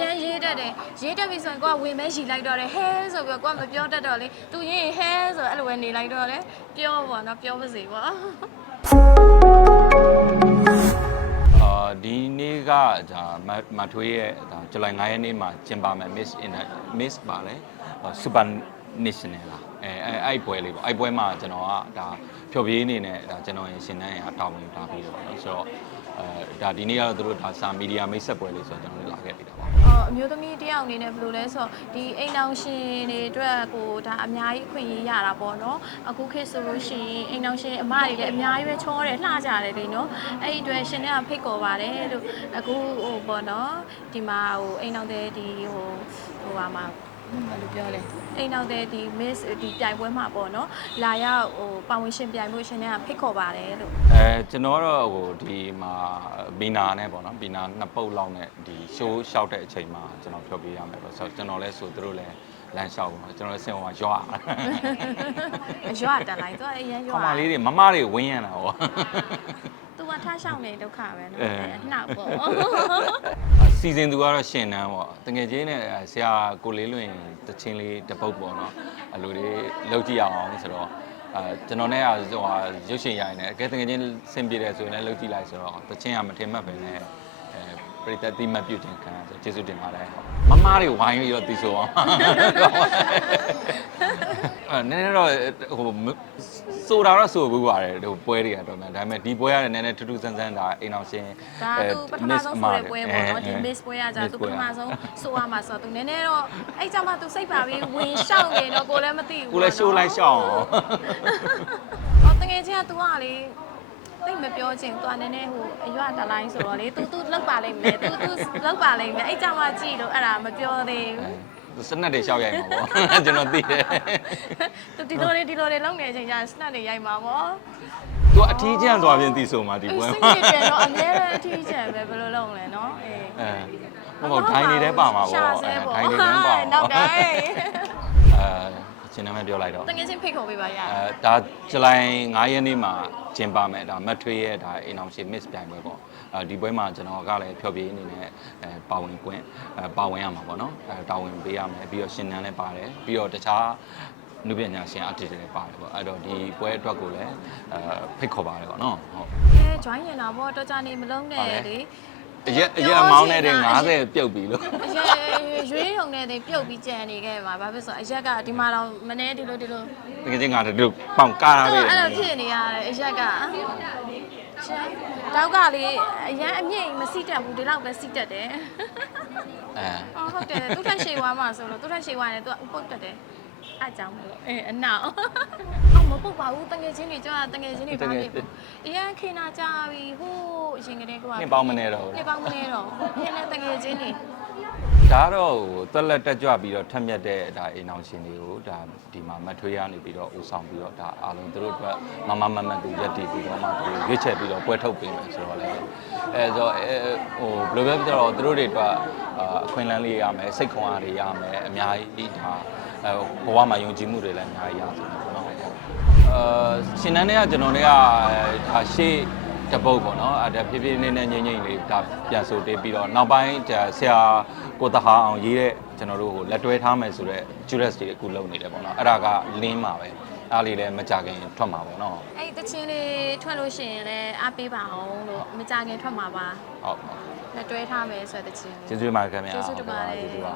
ရန်ရေးတတ်တယ်ရေးတတ်ပြီဆိုရင်ကိုကဝင်မဲရီလိုက်တော့တယ်ဟဲဆိုပြီးတော့ကိုကမပြောတတ်တော့လေသူရေးရင်ဟဲဆိုအဲ့လိုပဲနေလိုက်တော့လေပြောပေါ့နော်ပြောပါစေပေါ့အာဒီနေ့ကဒါမမထွေးရဲ့ဒါဇူလိုင်9ရက်နေ့မှာကျင်းပမယ် Miss in Miss ပါလေ Super National လားအဲအဲအဲ့ပွဲလေးပေါ့အဲ့ပွဲမှာကျွန်တော်ကဒါ ဖြော်ပြေးအနေနဲ့ဒါကျွန်တော်ရင်ရှင်တန်းရတာဝန်ယူထားပြီးတော့ပေါ့နော်ဆိုတော့အဲဒါဒီနေ့ကတော့သူတို့ဒါစာမီဒီယာမိတ်ဆက်ပွဲလေးဆိုတော့ကျွန်တော်တို့လာခဲ့ပြီးတာပါအော်အမျိုးသမီးတယောက်အနေနဲ့ဘယ်လိုလဲဆိုတော့ဒီအိမ်အောင်ရှင်တွေအတွက်ကိုဒါအများကြီးအခွင့်အရေးရတာပေါ့နော်အခုခေတ်ဆိုလို့ရှိရင်အိမ်အောင်ရှင်အမတွေလည်းအများကြီးပဲချောတယ်လှကြတယ်လေနော်အဲ့ဒီအတွက်ရှင်တွေကဖိတ်ခေါ်ပါတယ်လို့အခုဟိုပေါ့နော်ဒီမှာဟိုအိမ်အောင်တဲ့ဒီဟိုဟိုပါမှာ ဘယ်လိုပြောလဲအိမ်အောင်တဲ့ဒီ miss ဒီပြိုင်ပွဲမှာပေါ့နော်လာရောက်ဟိုပါဝင်ရှင်ပြိုင်မှုရှင်တွေကဖိတ်ခေါ်ပါတယ်လို့အဲကျွန်တော်ကတော့ဟိုဒီမှာဘီနာနဲ့ပေါ့နော်ဘီနာနှစ်ပုတ်လောက်နဲ့ဒီ show ရှောက်တဲ့အချိန်မှာကျွန်တော်ဖြောပြရမယ်ပေါ့ဆိုတော့ကျွန်တော်လည်းဆိုသူတို့လည်းလမ်းလျှောက်ပေါ့ကျွန်တော်လည်းစင်ပေါ်မှာရွာအရွာတက်လိုက်တော့အရင်ရွာခမလေးတွေမမတွေဝင်းရတာပေါ့သူက ထားရှောင်းနေဒုက္ခပဲနော်အဲအနှောက်ပေါ့စီစဉ်သူကတော့ရှင်နန်းပေါ့တကယ်ချင်းနဲ့ဆရာကိုလေးလွင်တချင်းလေးတစ်ပုတ်ပေါ့နော်အလိုလေးလောက်ကြည့်အောင်ဆိုတော့အဲကျွန်တော်နဲ့ကဟိုဟာရုပ်ရှင်ရိုင်းနေအကဲတကယ်ချင်းဆင်ပြေတယ်ဆိုရင်လည်းလောက်ကြည့်လိုက်ဆိုတော့တချင်းကမထင်မှတ်ပဲနဲ့အဲပရိသတ်တိမတ်ပြုတင်ခံရဆိုကျေးဇူးတင်ပါတယ်မမတွေဝိုင်းပြီးတော့တီးဆိုအောင် အဲနည်းနည်းတော့ဟိုဆိုတာတော့ဆိုဘူးပါတယ်ဟိုပွဲတွေကတော့များဒါပေမဲ့ဒီပွဲရတယ်နည်းနည်းထူးထူးဆန်းဆန်းဒါအိမ်အောင်ရှင် ဒါသူပထမဆုံးဆိုတဲ့ပွဲပေါ့နော်ဒီ miss ပွဲကကြာသူပထမဆုံးဆိုရမှာဆိုတော့သူနည်းနည်းတော့အဲ့ကြောင့်မှသူစိတ်ပါပြီးဝင်ရှောက်နေတော့ကိုလည်းမသိဘူး ကိုလည်းရှိုးလိုက်ရှောင်းအောင် ဟောတကယ်ချင်းက तू ကလေသိမပြောချင် तू ကနည်းနည်းဟိုအရွတလိုင်းဆိုတော့လေ तू तू လောက်ပါလိမ့်မယ် तू तू လောက်ပါလိမ့်မယ်အဲ့ကြောင့်မှကြည့်လို့အဲ့ဒါမပြောသေးဘူး သူ စနက်တွေရှောက်ရိုက်မှာပေါ့ကျွန်တော်သိတယ်သူဒီလိုတွေဒီလိုတွေလုံးနေတဲ့အချိန်ကျစနတ်တွေရိုက်မှာပေါ့သူအထီးကျန်သွားပြင်သိဆိုမှဒီပွဲစိတ်မှာကြတယ်တော့အများနဲ့အထီးကျန်ပဲဘယ်လိုလုပ်လဲနော်အေး အဲမဟုတ်ဒိုင်းနေထဲပါမှာပေါ့ရှာအဲဆဲဒိုင်းနေထဲပါနောက်တိုင်း အဲအချင်းနာမည်ပြောလိုက်တော့တကယ်ချင်းဖိတ်ခေါ်ပေးပါရအဲဒါဇူလိုင်9ရက်နေ့မှာကျင်းပမယ်ဒါမတ်ထွေးရဲ့ဒါအိမ်အောင်ရှင် miss ပြိုင်ပွဲပေါ့အဲဒီပွဲမှာကျွန်တော်ကလည်းဖျော်ဖြေအနေနဲ့အဲပါဝင်ခွင့်အဲပါဝင်ရမှာပေါ့နော်အဲတာဝန်ပေးရမယ်ပြီးတော့ရှင်နန်းလည်းပါတယ်ပြီးတော့တခြားနုပညာရှင် artist တွေလည်းပါတယ်ပေါ့အဲ့တော့ဒီပွဲအတွက်ကိုလည်းအဲဖိတ်ခေါ်ပါတယ်ပေါ့နော်ဟုတ်အဲ join ရင်တော့ပေါ့တော်ကြနေမလုံးနဲ့လေအရက်အရက်အမောင်းနဲ့တင်90ပြုတ်ပြီလို့အရက် ရွေးရုံနဲ့တင်ပြုတ်ပြီးကြံနေခဲ့ပါဘာဖြစ်ဆိုအရက်ကဒီမှာတော့မနေဒီလိုဒီလိုတကယ်ချင်းငါတို့ပေါင်ကားထားပြီအဲ့လိုဖြစ်နေရတယ်အရက်ကရှမ်းတောက်ကလေအရန်အမြင့်မစိတက်ဘူးဒီလောက်ပဲစိတက်တယ်အဲအော်ဟုတ်တယ်သူထက်ရှေ့ဝါမှာဆိုလို့သူထက်ရှေ့ဝါနေသူကပုတ်တက်တယ်အားကြောင့်မလို့အေးအနောက်အော်မပုတ်ပါဘူးတငယ်ချင်းတွေကြောက်တငယ်ချင်းတွေဘာဖြစ်ဘူးအရန်ခင်းနာကြပြီဟိုးအရင်ကတည်းကနှစ်ပေါင်းမနေတော့နှစ်ပေါင်းမနေတော့နင်းနဲ့တငယ်ချင်းတွေ ဒါတော့ဟိုတက်လက်တက်ကြွပြီးတော့ထက်မြက်တဲ့ဒါအိမ်အောင်ရှင်တွေကိုဒါဒီမှာမထွေးရနေပြီးတော့ဦးဆောင်ပြီးတော့ဒါအားလုံးသူတို့အတွက်မမမမတ်သူရက်တည်ပြီးတော့မှသူရွေးချယ်ပြီးတော့ပွဲထုတ်ပေးမယ်ဆိုတော့လေအဲဆိုတော့အဲဟိုဘယ်လိုပဲပြောတော့သူတို့တွေအတွက်အာအခွင့်အလမ်းလေးရမယ်စိတ်ခွန်အားတွေရမယ်အများကြီးဒါအဲဘဝမှာယုံကြည်မှုတွေလည်းအများကြီးရဆိုတော့နော်အာရှင်နန်းတွေကကျွန်တော်တွေကဒါရှေ့ တပုတ်ပေါ့နော်အဲ့ဒါဖြည်းဖြည်းနဲ့နဲ့ငိမ့်ငိမ့်လေးဒါပြန်ဆိုတေးပြီးတော့နောက်ပိုင်းဒါဆရာကိုတဟာအောင်ရေးတဲ့ကျွန်တော်တို့ဟိုလက်တွဲထားမယ်ဆိုတော့ Judas တွေအခုလုပ်နေတယ်ပေါ့နော်အဲ့ဒါကလင်းမှာပဲအားလေးလည်းမကြခင်ထွက်မှာပေါ့နော်အဲ့တချင်းလေးထွက်လို့ရှိရင်လည်းအားပေးပါအောင်လို့မကြခင်ထွက်မှာပါဟုတ်လက်တွဲထားမယ်ဆိုတဲ့တချင်းလေးကျေးဇူးတင်ပါတယ်ခင်ဗျာကျေးဇူးတင်ပါတယ်ကျေးဇူးပါ